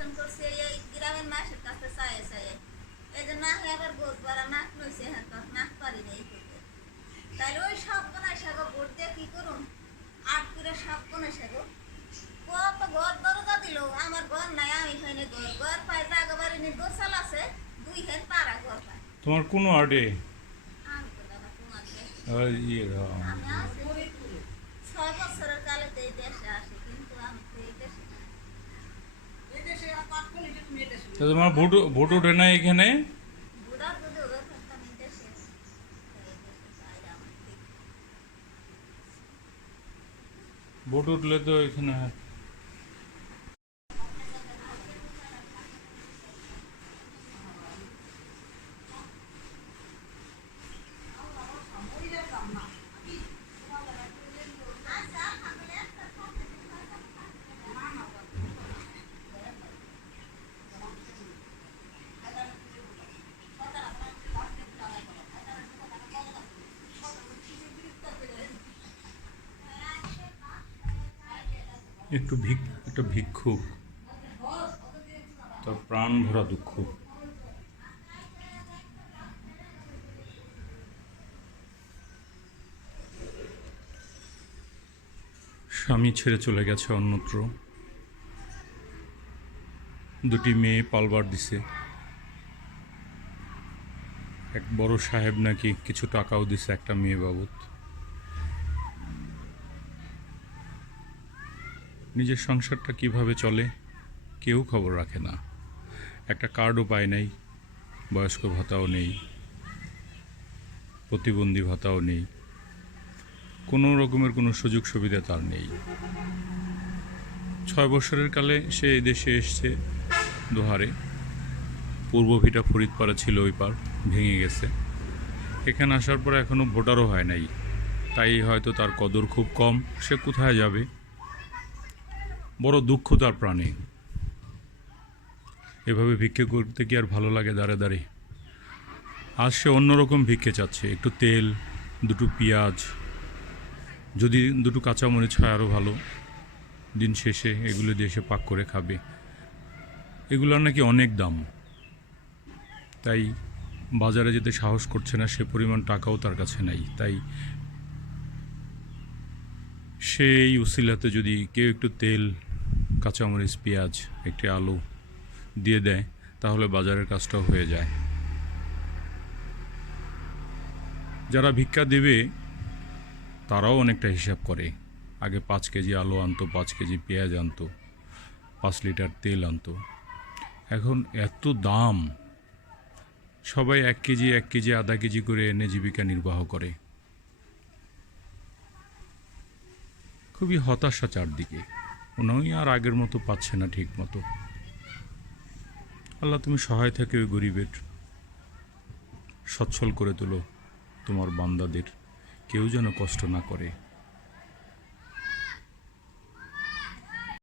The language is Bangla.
কালেকশন করছে এই গ্রামের মাসের কাছে চায়ে চায়ে, এই যে না আবার গোস বাড়া নাক লইছে, হ্যাঁ তো নাক পারি না এই করতে। তাহলে ওই সব কোনায় সাগো ভোট দিয়ে কি করুন, আট করে সব কোনায় সাগো কত ঘর দরজা দিল, আমার ঘর নাই, আমি এখানে ঘর ঘর পাই, জাগো বাড়ি নিয়ে গোসাল আছে, দুই হেন পাড়া ঘর পাই। তোমার কোন ওয়ার্ডে? আমি তো দাদা তোমার দেশ, ইয়ে আমি আসি 6 বছরের কালে তো এই দেশে আসি, কিন্তু আমি তো এই দেশে নাই। তো তোমার ভোট ভোট ওঠে না এখানে? বুড়ার যদি ওদের থাকতাম এই দেশে, এই দেশে চাই আমার ঠিক। ভোট উঠলে তো এখানে একটা ভিক্ষুক, তার প্রাণ ভরা দুঃখ। স্বামী ছেড়ে চলে গেছে অন্যত্র, দুটি মেয়ে পালবার দিছে, এক বড় সাহেব নাকি কিছু টাকাও দিছে একটা মেয়ে বাবদ। নিজের সংসারটা কিভাবে চলে কেউ খবর রাখে না, একটা কার্ডও পায় নাই, বয়স্ক ভাতাও নেই, প্রতিবন্ধী ভাতাও নেই, কোনো রকমের কোনো সুযোগ সুবিধা তার নেই। 6 বছরের কালে সে এই দেশে এসছে দোহারে, পূর্ব ভিটা ফরিদপাড়া ছিল, ওই পার ভেঙে গেছে। এখানে আসার পর এখনও ভোটারও হয় নাই, তাই হয়তো তার কদর খুব কম। সে কোথায় যাবে, বড় দুঃখ তার প্রাণে। এভাবে ভিক্ষে করতে কি আর ভালো লাগে দাঁড়ে দাঁড়িয়ে? আজ সে অন্যরকম ভিক্ষে চাচ্ছে, একটু তেল, দুটো পেঁয়াজ, যদি দুটো কাঁচামরিচ হয় আরও ভালো। দিন শেষে এগুলো দিয়ে সে পাক করে খাবে, এগুলোর নাকি অনেক দাম, তাই বাজারে যেতে সাহস করছে না, সে পরিমাণ টাকাও তার কাছে নাই। তাই সেই উসিলাতে যদি কেউ একটু তেল, কাঁচামরিচ, পেঁয়াজ, একটি আলু দিয়ে দেয়, তাহলে বাজারের কাজটাও হয়ে যায়। যারা ভিক্ষা দেবে তারাও অনেকটা হিসাব করে, আগে 5 কেজি আলু আনতো, 5 কেজি পেঁয়াজ আনতো, 5 লিটার তেল আনতো। এখন এত দাম, সবাই 1 কেজি 1 কেজি আধা কেজি করে এনে জীবিকা নির্বাহ করে। খুবই হতাশা চারদিকে, উনি আর আগের মতো পাচ্ছে না ঠিক মতো। আল্লাহ তুমি সহায় থেকে ওই গরিবের, সচ্ছল করে তোলো তোমার বান্দাদের, কেউ যেন কষ্ট না করে।